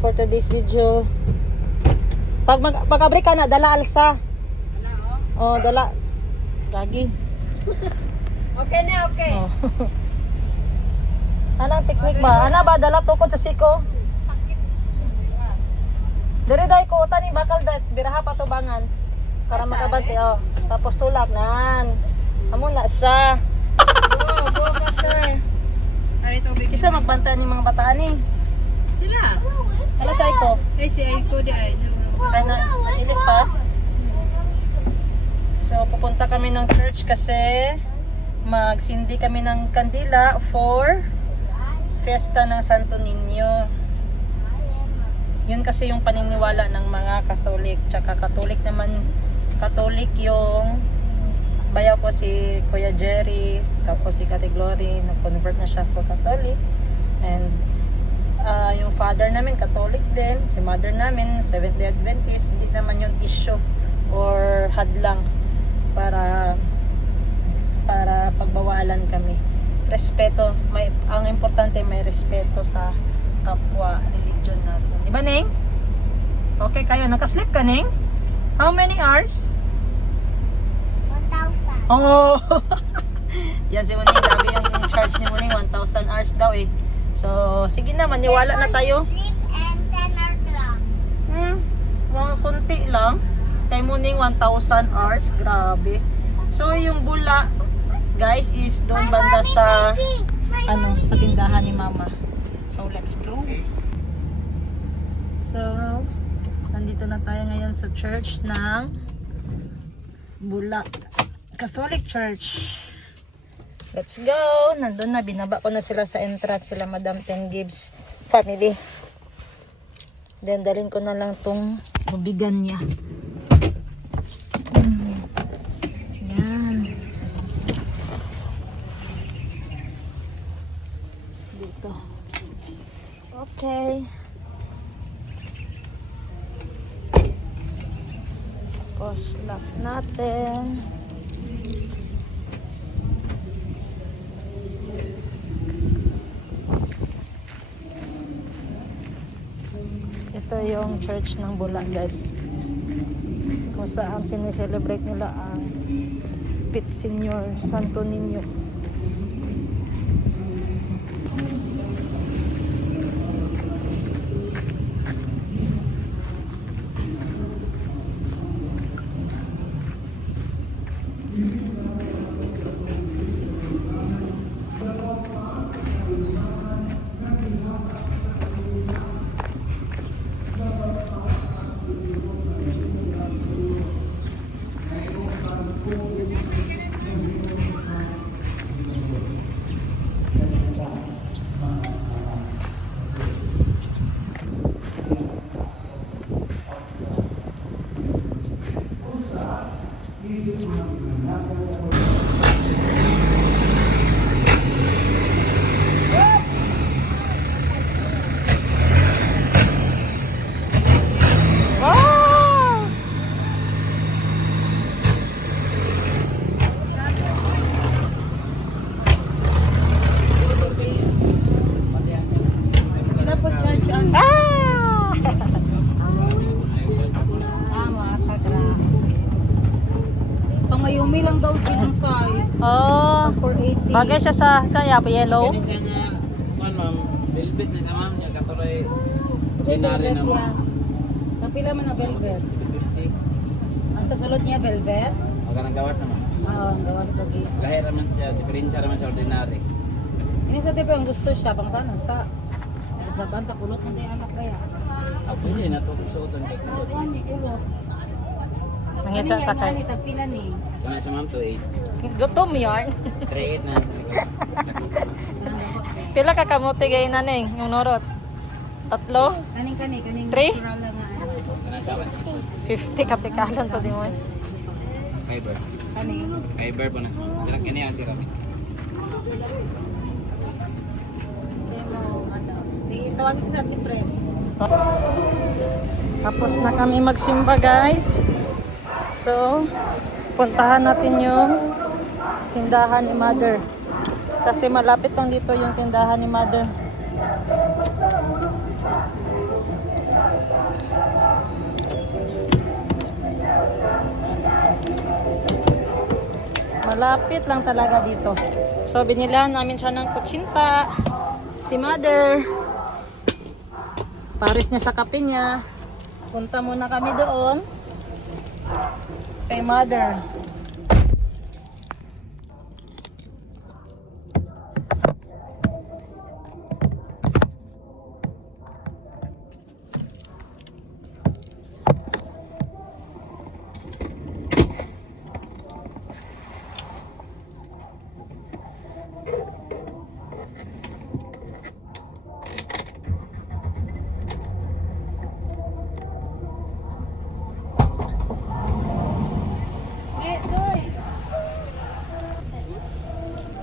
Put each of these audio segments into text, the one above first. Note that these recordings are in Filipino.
for today's video. Pag-abri ka na, dala alsa. Oh, dala. Gagi. Okay na, okay. Oh. Anong technique ba? Ana ba dala tukod sa siko? Diri day ko tani bakal dats biraha patubangan para makabante oh. Tapos tulak nan. Amo na sa. Go faster. Ari tubig. Isa magbanta ni mga bataan ni. Sila. Ano sa iko? Eh, si Aiko di ay. Ano? Ilis pa? So pupunta kami ng church kasi magsindi kami ng kandila for Fiesta ng Santo Niño. Yun kasi yung paniniwala ng mga Catholic. Tsaka Catholic naman, Catholic yung bayaw ko si Kuya Jerry, tapos si Kate Glory, nag-convert na siya for Catholic. And yung father namin, Catholic din. Si mother namin, Seventh-day Adventist. Hindi naman yung issue or hadlang para pagbawalan kami. Respeto, ang importante may respeto sa kapwa religion natin. Di ba, Neng? Okay kayo, nakasleep ka, Neng? How many hours? 1,000. Oh! Yan si Muning, grabe yung charge ni Muning, 1,000 hours daw eh. So, sige na, maniwala na tayo. Sleep and 10 o'clock. Mga kunti lang. Kay Muning, 1,000 hours, grabe. So, yung bula, guys, is doon banda sa sa tindahan ni Mama. So let's go. So nandito na tayo ngayon sa church ng Bula Catholic Church. Let's go. Nandun na, binaba ko na sila sa entrance, sila Madam Ten Gibbs family. Then dalhin ko na lang tong tubigan niya. Okay. Tapos lock natin. Ito yung church ng Bula, guys. Kung saan sineselebrate nila ang Pit Senior Santo Niño. Mayumi lang daw din ang size. Oh, 480. bagay siya sa yellow. Kani siya nga, kuan ma'am, velvet na siya ma'am, niya katuloy sinari na ma'am. Napila man na velvet. 50. Ang sa sulod niya velvet. O kanang gawas na ma'am. Oo, ang gawas lagi. Lahi raman siya, diferensya raman siya ordinary. Ini sa tipo ang gusto siya pang tanan sa banta kulot man kay anak kaya. Ako yun, natutusutan kay kulot. Hindi kulot. Ang yun sa takay. Tagpila ni. Kana siya ma'am, 2.8. Gutom yarn. 3.8 na siya. Pila ka kamote gay na Neng, yung norot? Tatlo? Kaning Three? natural lang nga ano. Kana siya ba? 50 kapikalan to di mo. Fiber. Kaning. Fiber po na siya ma'am. Dirang kini ang sirami. Sige mo ano. Di tawagin sa different. Tapos na kami magsimba, guys. So, puntahan natin yung tindahan ni Mother. Kasi malapit lang dito yung tindahan ni Mother. Malapit lang talaga dito. So, binilan namin siya ng kutsinta. Si Mother. Paris niya sa kape niya. Punta muna kami doon. Kay Mother.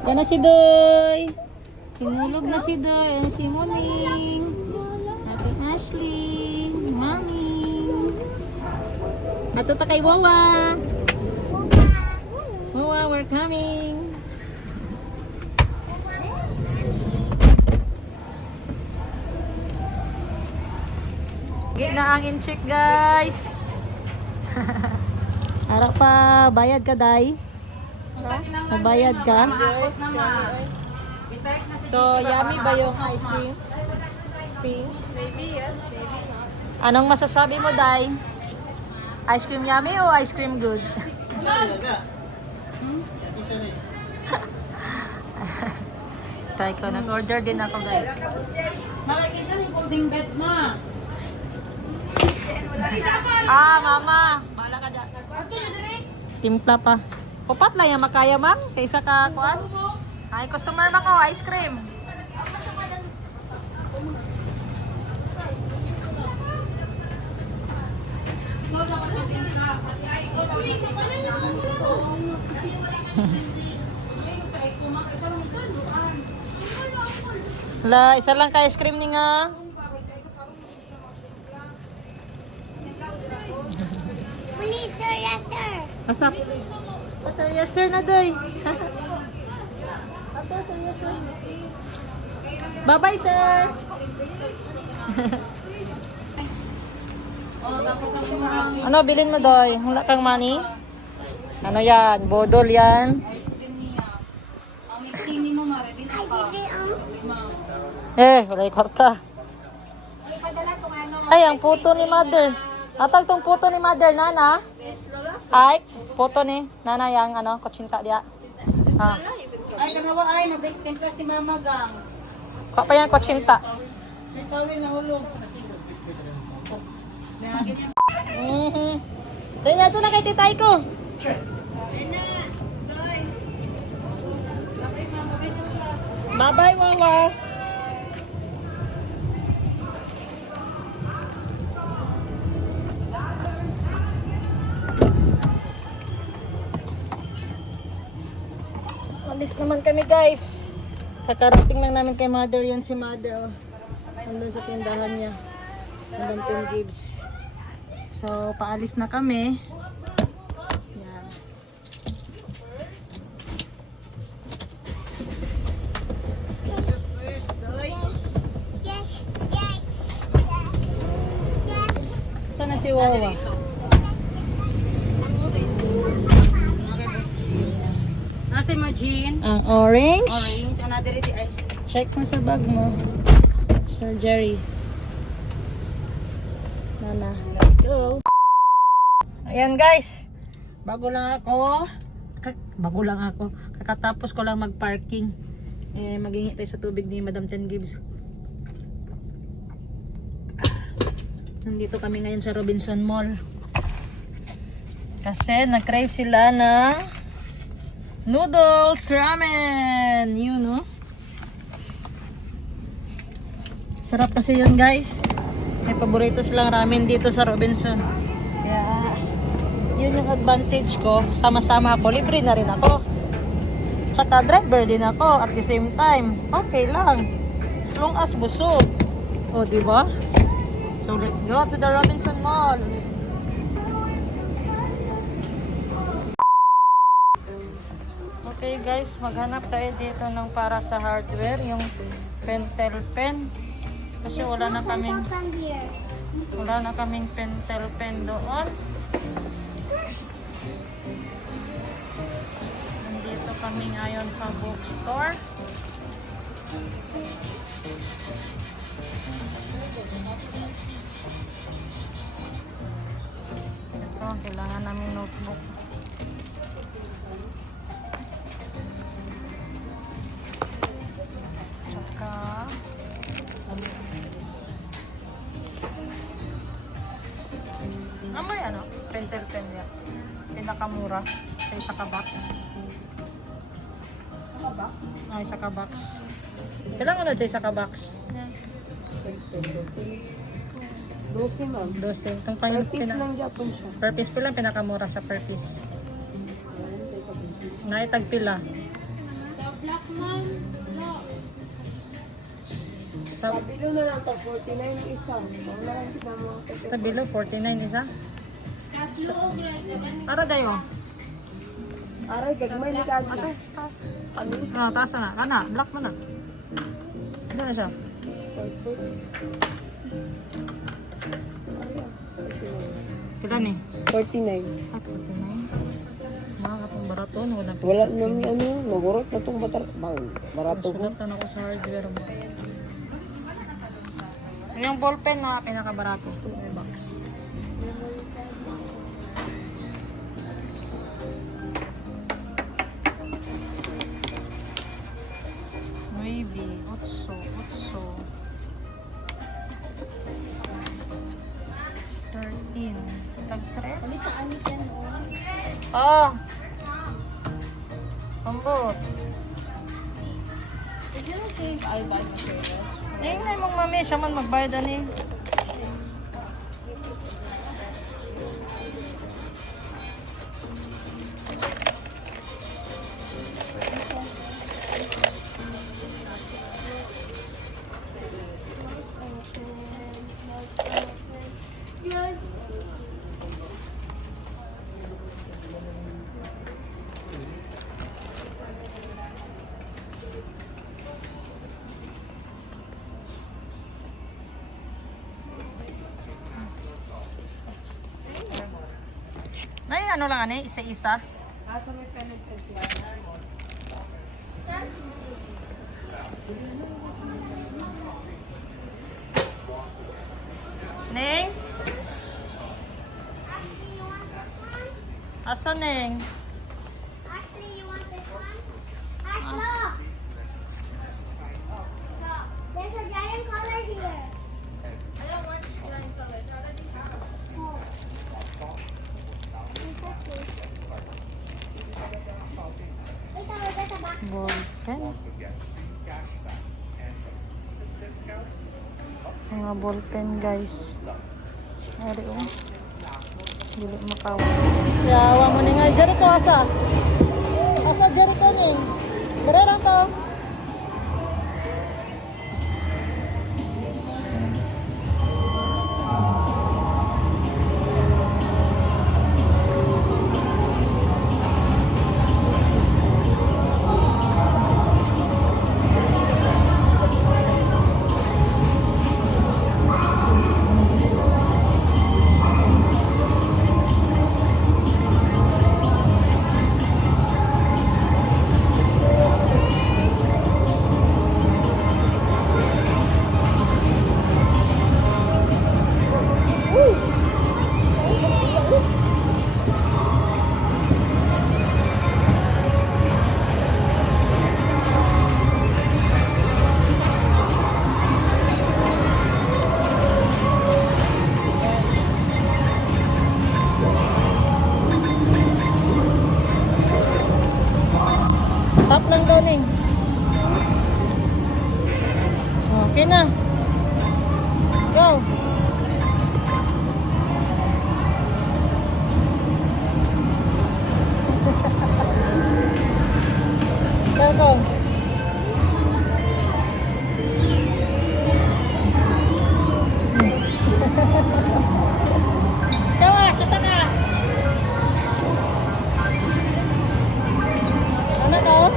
Yan na si Doy. Sinulog na si Doy. Yan si Muning. Happy Ashley. Mami. Matuta kay Wawa. Wawa, we're coming. Gina ang in-check, guys. Harap pa, bayad ka, Day. Mabayad ka? So, yummy ba yung ice cream? Pink? Maybe, yes. Maybe not. Anong masasabi mo, Day? Ice cream yummy o ice cream good? Try ko. Nag-order din ako, guys. Makikita yung folding bed ma. Mama. Bala ka dyan. Timpla pa. Upat lang yung makaya, ma'am. Sa isa ka, kuan. Ay, customer man ko, ice cream. La, isa lang ka ice cream ni nga. Please, sir, yes, sir. Asak. Sir, yes sir na doy. Sir, yes sir. Bye-bye sir. Ano bilin mo doy? Wala kang money? Ano yan? Bodol yan? Ang mixini mo nga, ready na pa. Wala yung kwarta. Ay, ang puto ni mother. Atag tong puto ni mother, nana. Ay, puto ni nana yang ano, kutsinta dia. Ay, kanawa ay, nabiktim ka si Mama Gang. Kuha pa yan kutsinta. May tawin na hulog. Dahil na ito na kay titay ko. Bye-bye, Wawa. Alis naman kami, guys. Kakarating lang namin kay mother, yun si mother. Nandun sa tindahan niya. Nandun Tim Gibbs. So, paalis na kami. Yan. Yes, yes, yes. Saan na si Wawa? Nasa Imagine. Ang orange. Orange. Another iti ay. Check mo sa bag mo. Sir Jerry. Nana, let's go. Ayan guys. Bago lang ako. Kakatapos ko lang mag-parking. Maghingi tayo sa tubig ni Madam Ten Gibbs. Nandito kami ngayon sa Robinson Mall. Kasi nag-crave sila ng noodles ramen. Yun, no? Sarap kasi yun, guys. May paborito silang ramen dito sa Robinson. Kaya, yun yung advantage ko. Sama-sama ako. Libre na rin ako. Tsaka driver din ako at the same time. Okay lang. As long as busog. O, diba? So, let's go to the Robinson Mall. Okay guys, maghanap tayo dito ng para sa hardware, yung pentel pen. Kasi wala na kaming pentel pen doon. kami ngayon sa bookstore. Ito, kailangan namin notebook. Tsaka may ano, pentel pen yan. Pinakamura sa isa ka box. Ay, isa ka box. Kailangan na sa isa ka box. 12 ma'am. 12. Itong Per piece lang Japon siya. per piece pila pinakamura sa per piece. Naitag pila. The black man. No. Sa Bilo na lang to 49 ang isa. Wala lang kita mo. stabilo 49 isa. Tatlo o grado. Para dayo. Aray, gagmay ni Kagi. Ato, taas. Ano? Ah, taas na. Kana, black mo na. Isa na siya. Pila ni? 49. Ah, 49. Mga kapong barato, wala pa. Wala naman ano, nagurot na itong barato ko. Sulat na ako sa hardware mo. Yung ballpen na pinakabarato, 2 bucks. Maybe, 8. Tag 3. Oh. Ambot. Is it okay if I buy materials? Ay, mong mami, siya man magbayad ani. Yes. Ay, ano lang ani, isa-isa. Asa may pen and pencil? Ning? Ashley, you want this one? Asa Ning? Ashley, you want this one? Ashley! There's a giant color here. I don't want giant colors. I already have. Oh. Wait, there's a box. Ballpen. Mga ballpen guys. Ari o. Dili makawa. Yawa mo ni nga. Jericho asa? Asa Jericho ni? Dere lang to. Tap lang daw Ning. Okay na. Go. Go, go. Kawa, kasa na. Ano to?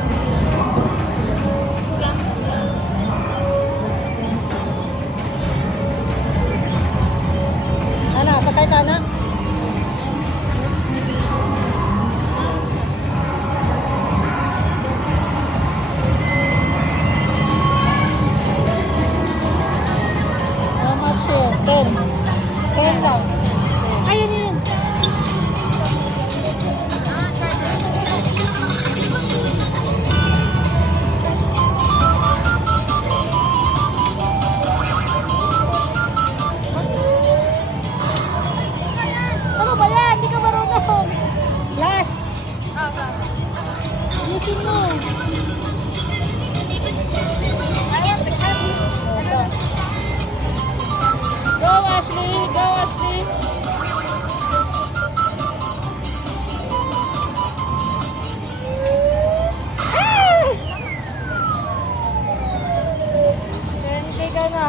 na.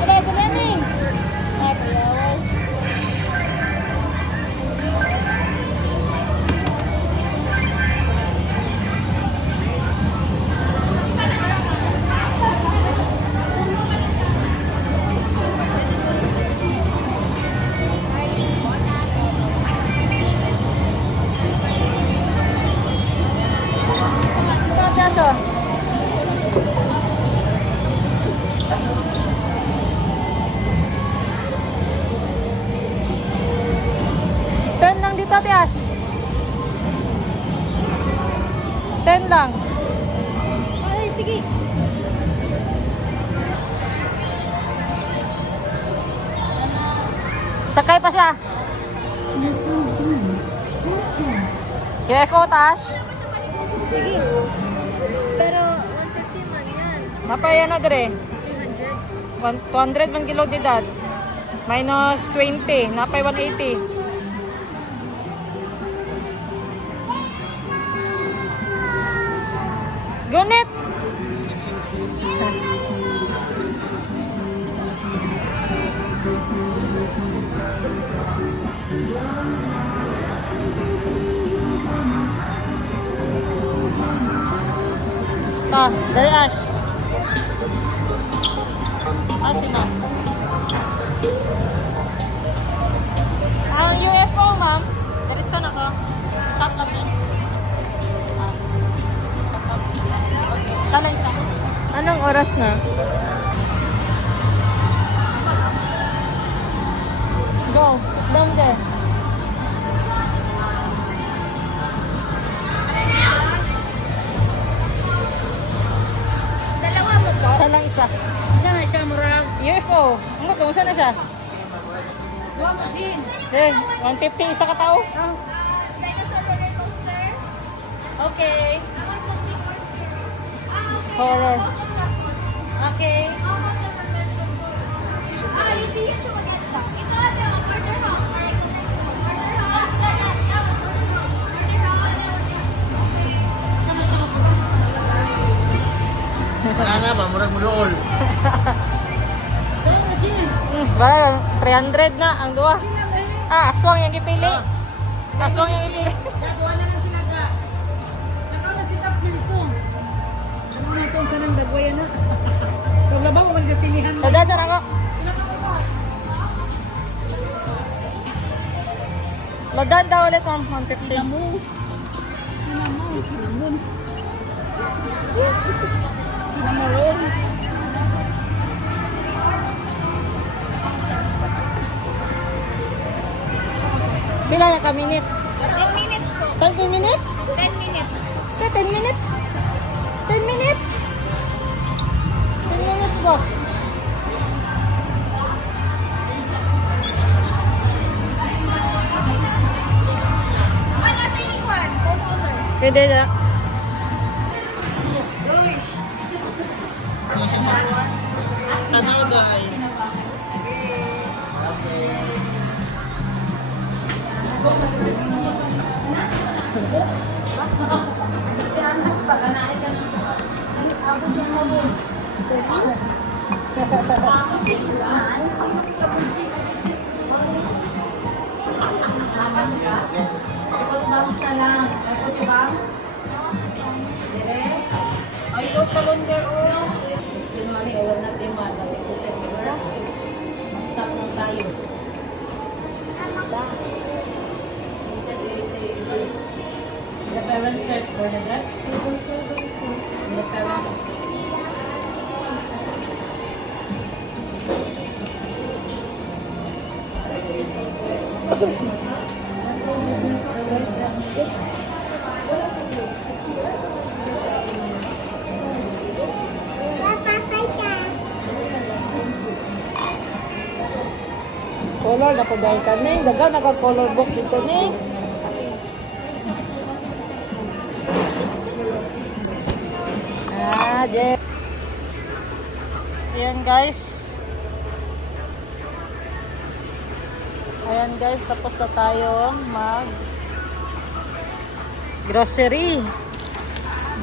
Wala, wala na eh. Ay, payawal. Kaso. Ten lang dito, Tias. 10 lang. Ay, sige. Sakay pa siya. UFO, Tash. Sige. Pero 150 man yan. Mapaya na dire. 200. 200 man kilo di dad. Minus 20. Napay 180. Gunit! Dali Ash. Si ma'am. Ang UFO, ma'am. Diretso na ko. Tap lang yan. Siya lang isa. Anong oras na? Go. Sit down there. Dalawa mo po? Siya lang isa. Isa na siya, murang UFO. Ano to? Saan na siya? Duwa mo, Jean. Eh, 150 isa ka tao. Dinosaur roller coaster? Okay. I want something more scary. Okay. Horror. Ghost of Tacos. Okay. How about the convention force? Hindi yan siya maganda. Ito ate, murder house. Alright, go next one. Murder house. Murder house. Murder house. Okay. Sana siya magpunta sa Wala na ba? Murag mulol. Dali mo, Jean. Bala, 300 na ang duwa. Aswang yung ipili. Aswang yung ipili. Dagawa na lang sila ka. Nakaw na sit up na ito. Ano na ito? Saan ang dagwayan na? Naglabang mo man kasinihan mo. Dada, dyan ako. Ladan daw ulit, ma'am. 150. Sinamon. Sinamon. Sinamon. Sinamon. Pila na ka minutes? 10 minutes po. 20 minutes? 10 minutes. 10 minutes? 10 minutes? 10 minutes ba? Ano ito yung one? Phone holder. Pwede na. Ano guys? Ay, ito sa Londer, oh. January, awal na demand. Natin December. Stop lang tayo. The parents search for the death. The parents. Color na po dahil kami. Daga naka-color book dito ni. Jeff. Ayan guys. Ayan guys, tapos na tayong grocery.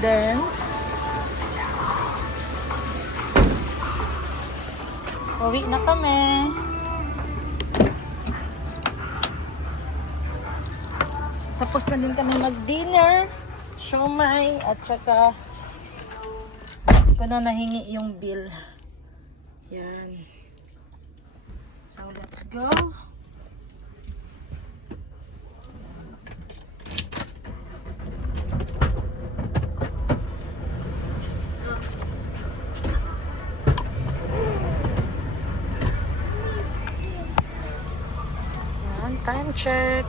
Then, uwi na kami. Tapos na din kami mag-dinner. Siomai at saka ko na nahingi yung bill. Yan. So, let's go. Yan, time check.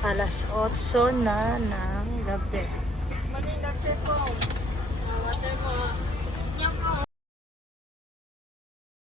Alas 8 na ng gabi.